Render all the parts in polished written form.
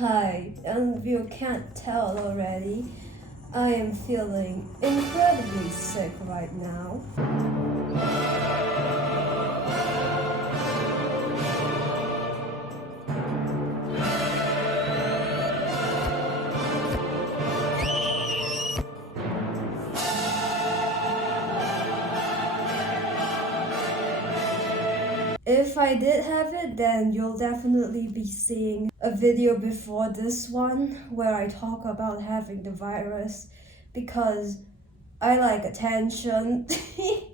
Hi, and if you can't tell already, I am feeling incredibly sick right now. If I did have it, then you'll definitely be seeing a video before this one where I talk about having the virus because I like attention.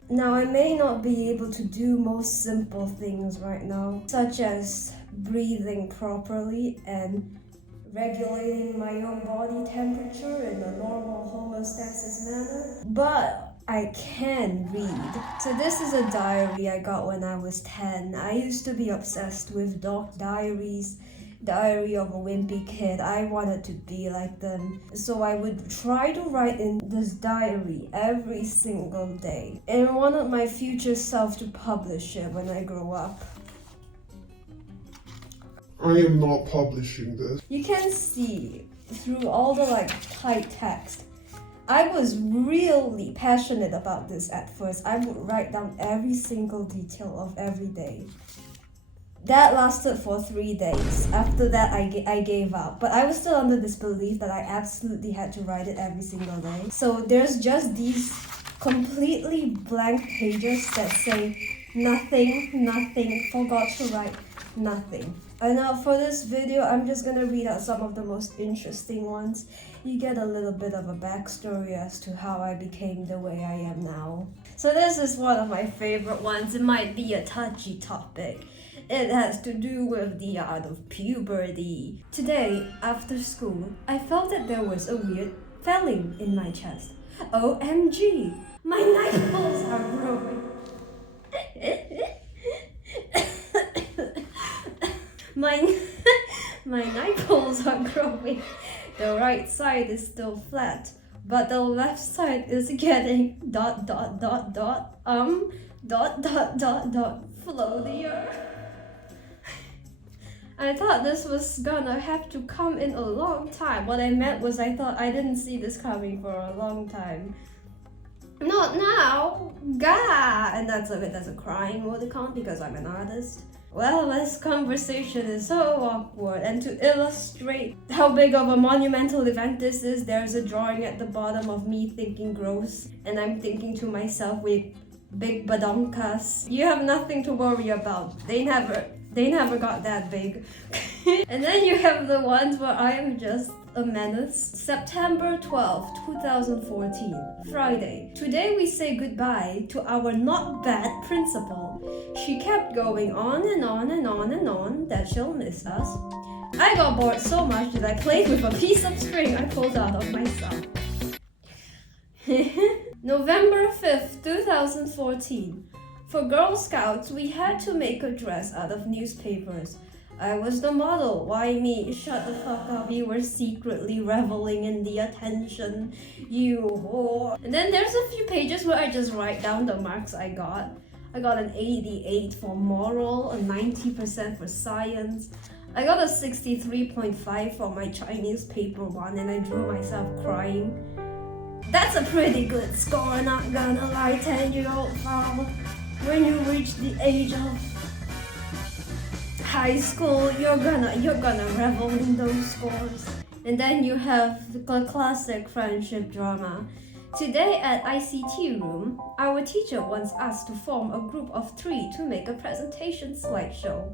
Now, I may not be able to do most simple things right now, such as breathing properly and regulating my own body temperature in a normal homeostasis manner, but I can read. So this is a diary I got when I was 10. I used to be obsessed with dog diaries. Diary of a Wimpy Kid. I wanted to be like them. So I would try to write in this diary every single day. And I wanted my future self to publish it when I grow up. I am not publishing this. You can see through all the tight text. I was really passionate about this at first. I would write down every single detail of every day. That lasted for 3 days. After that, I gave up. But I was still under this belief that I absolutely had to write it every single day. So there's just these completely blank pages that say nothing, forgot to write nothing. And now for this video, I'm just gonna read out some of the most interesting ones. You get a little bit of a backstory as to how I became the way I am now. So this is one of my favorite ones. It might be a touchy topic. It has to do with the art of puberty. Today, after school, I felt that there was a weird feeling in my chest. OMG, my nipples are growing. My nipples are growing. The right side is still flat, but the left side is getting floatier. I thought this was gonna have to come in a long time. What I meant was I thought I didn't see this coming for a long time. Not now, gah! And that's a crying emoticon because I'm an artist. Well, this conversation is so awkward, and to illustrate how big of a monumental event this is, there's a drawing at the bottom of me thinking gross, and I'm thinking to myself with big badonkas. You have nothing to worry about. They never got that big. And then you have the ones where I am just a menace. September 12th, 2014, Friday. Today we say goodbye to our not bad principal. She kept going on and on and on and on that she'll miss us. I got bored so much that I played with a piece of string I pulled out of my sock. November 5th, 2014. For Girl Scouts, we had to make a dress out of newspapers. I was the model. Why me? Shut the fuck up. You were secretly reveling in the attention, you whore. And then there's a few pages where I just write down the marks I got. I got an 88 for moral, a 90% for science. I got a 63.5 for my Chinese paper one, and I drew myself crying. That's a pretty good score, not gonna lie, 10-year-old Paul. When you reach the age of high school, you're gonna revel in those scores. And then you have the classic friendship drama. Today at ICT room, our teacher wants us to form a group of 3 to make a presentation slideshow.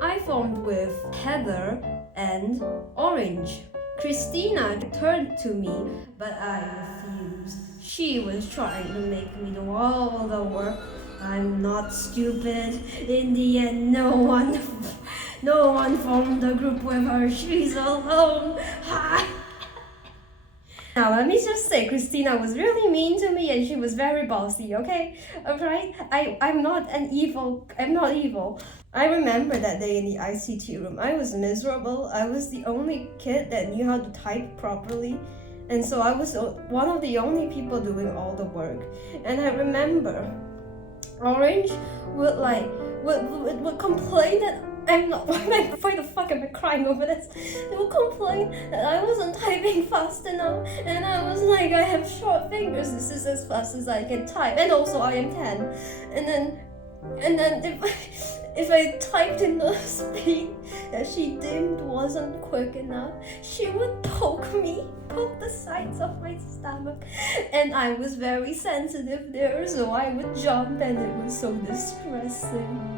I formed with Heather and Orange. Christina turned to me, but I refused. She was trying to make me do all the work. I'm not stupid. In the end, no one formed a group with her. She's alone. Now, let me just say, Christina was really mean to me and she was very bossy, okay? Alright? I'm not evil. I remember that day in the ICT room. I was miserable. I was the only kid that knew how to type properly. And so I was one of the only people doing all the work. And I remember Orange would complain that I'm not. Why the fuck am I crying over this? They will complain that I wasn't typing fast enough, and I was like, I have short fingers. This is as fast as I can type, and also I am 10. And then if I typed in the speed that she deemed wasn't quick enough, she would poke the sides of my stomach, and I was very sensitive there, so I would jump, and it was so distressing.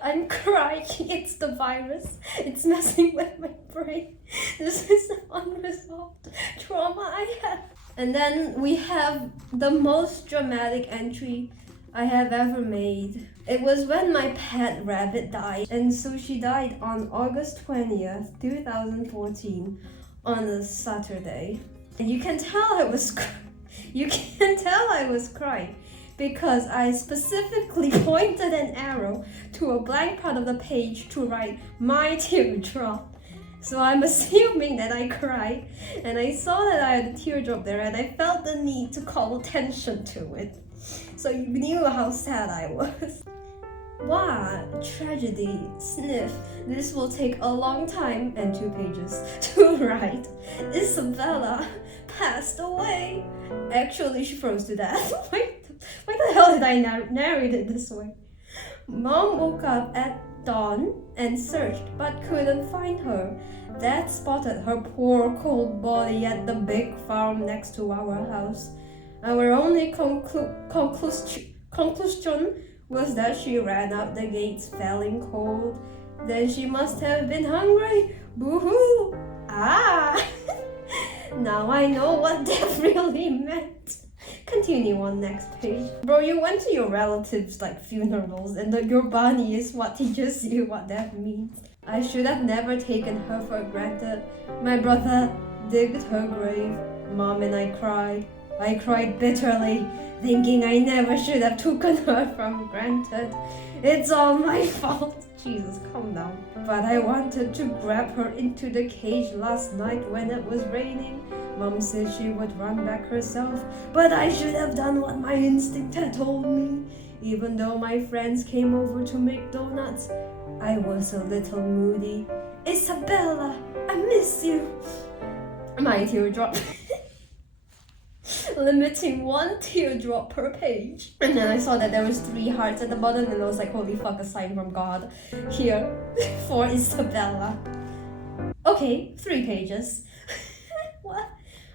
I'm crying. It's the virus. It's messing with my brain. This is an unresolved trauma I have. And then we have the most dramatic entry I have ever made. It was when my pet rabbit died, and so she died on August 20th, 2014, on a Saturday. And you can tell I was crying because I specifically pointed an arrow to a blank part of the page to write my teardrop. So I'm assuming that I cried, and I saw that I had a teardrop there, and I felt the need to call attention to it. So you knew how sad I was. What tragedy, sniff. This will take a long time and 2 pages to write. Isabella passed away. Actually, she froze to death. Why the hell did I narrate it this way? Mom woke up at dawn and searched but couldn't find her. Dad spotted her poor cold body at the big farm next to our house. Our only conclusion was that she ran out the gates feeling cold. Then she must have been hungry. Boo-hoo! Ah! Now I know what that really meant. Continue on next page. Bro, you went to your relatives' funerals, and your bunny is what teaches you what that means. I should have never taken her for granted. My brother digged her grave. Mom and I cried. I cried bitterly, thinking I never should have taken her for granted. It's all my fault. Jesus, calm down. But I wanted to grab her into the cage last night when it was raining. Mom said she would run back herself, but I should have done what my instinct had told me. Even though my friends came over to make donuts, I was a little moody. Isabella, I miss you. My teardrop. Limiting 1 teardrop per page. And then I saw that there was 3 hearts at the bottom, and I was like, holy fuck, a sign from God. Here, for Isabella. Okay, 3 pages. What?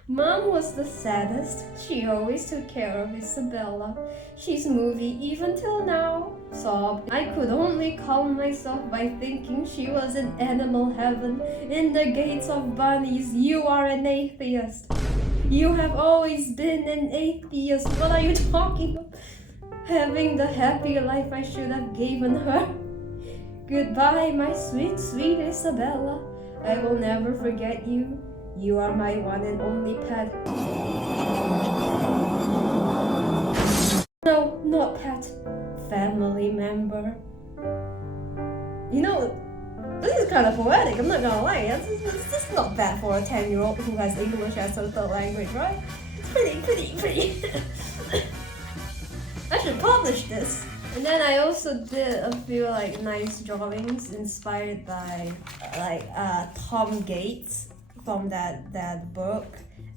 Mom was the saddest. She always took care of Isabella. She's moody even till now. Sobbed. I could only calm myself by thinking she was in animal heaven, in the gates of bunnies. You are an atheist. You have always been an atheist. What are you talking about? Having the happy life I should have given her. Goodbye, my sweet, sweet Isabella. I will never forget you. You are my one and only pet. No, not pet. Family member. You know, this is kind of poetic, I'm not gonna lie. This is not bad for a 10-year-old who has English as a third language, right? It's pretty. I should publish this. And then I also did a few nice drawings inspired by Tom Gates from that book,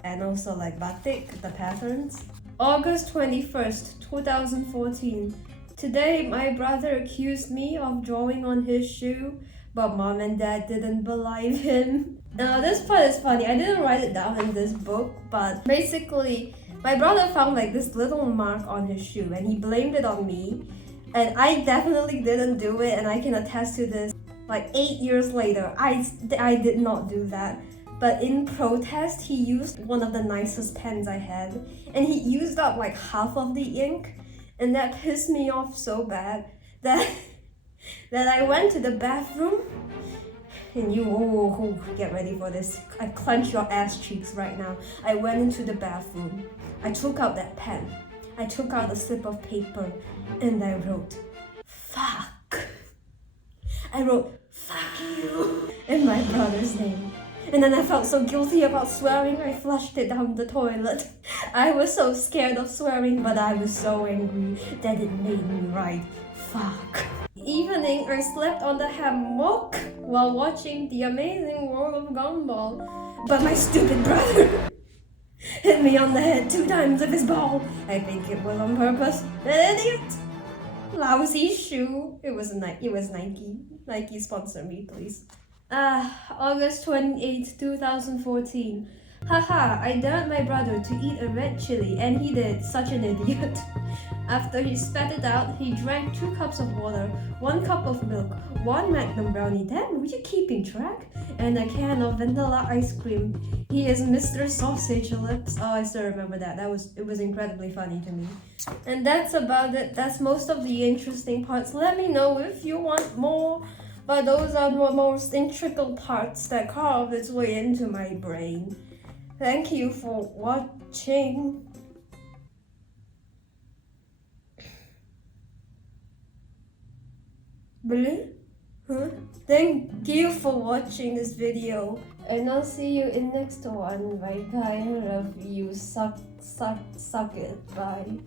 and also batik, the patterns. August 21st, 2014. Today my brother accused me of drawing on his shoe, but Mom and Dad didn't believe him. Now this part is funny. I didn't write it down in this book, but basically my brother found this little mark on his shoe, and he blamed it on me. And I definitely didn't do it, and I can attest to this. 8 years later, I did not do that. But in protest, he used one of the nicest pens I had, and he used up half of the ink, and that pissed me off so bad that I went to the bathroom. And you, get ready for this. I clench your ass cheeks right now. I went into the bathroom. I took out that pen. I took out a slip of paper, and I wrote, fuck. I wrote, fuck you, in my brother's name. And then I felt so guilty about swearing, I flushed it down the toilet. I was so scared of swearing, but I was so angry that it made me write, fuck. evening, I slept on the hammock while watching The Amazing World of Gumball. But my stupid brother hit me on the head 2 times with his ball. I think it was on purpose. An idiot! Lousy shoe. It was Nike. Nike sponsor me, please. August 28th, 2014. Haha, I dared my brother to eat a red chili and he did, such an idiot. After he spat it out, he drank 2 cups of water, 1 cup of milk, 1 Magnum brownie, damn, were you keeping track? And a can of vanilla ice cream. He is Mr. Sausage Lips. Oh, I still remember that. It was incredibly funny to me. And that's about it. That's most of the interesting parts. Let me know if you want more. But those are the most integral parts that carved its way into my brain. Thank you for watching. Really? Huh? Thank you for watching this video. And I'll see you in next one. Bye bye. I love you. Suck it. Bye.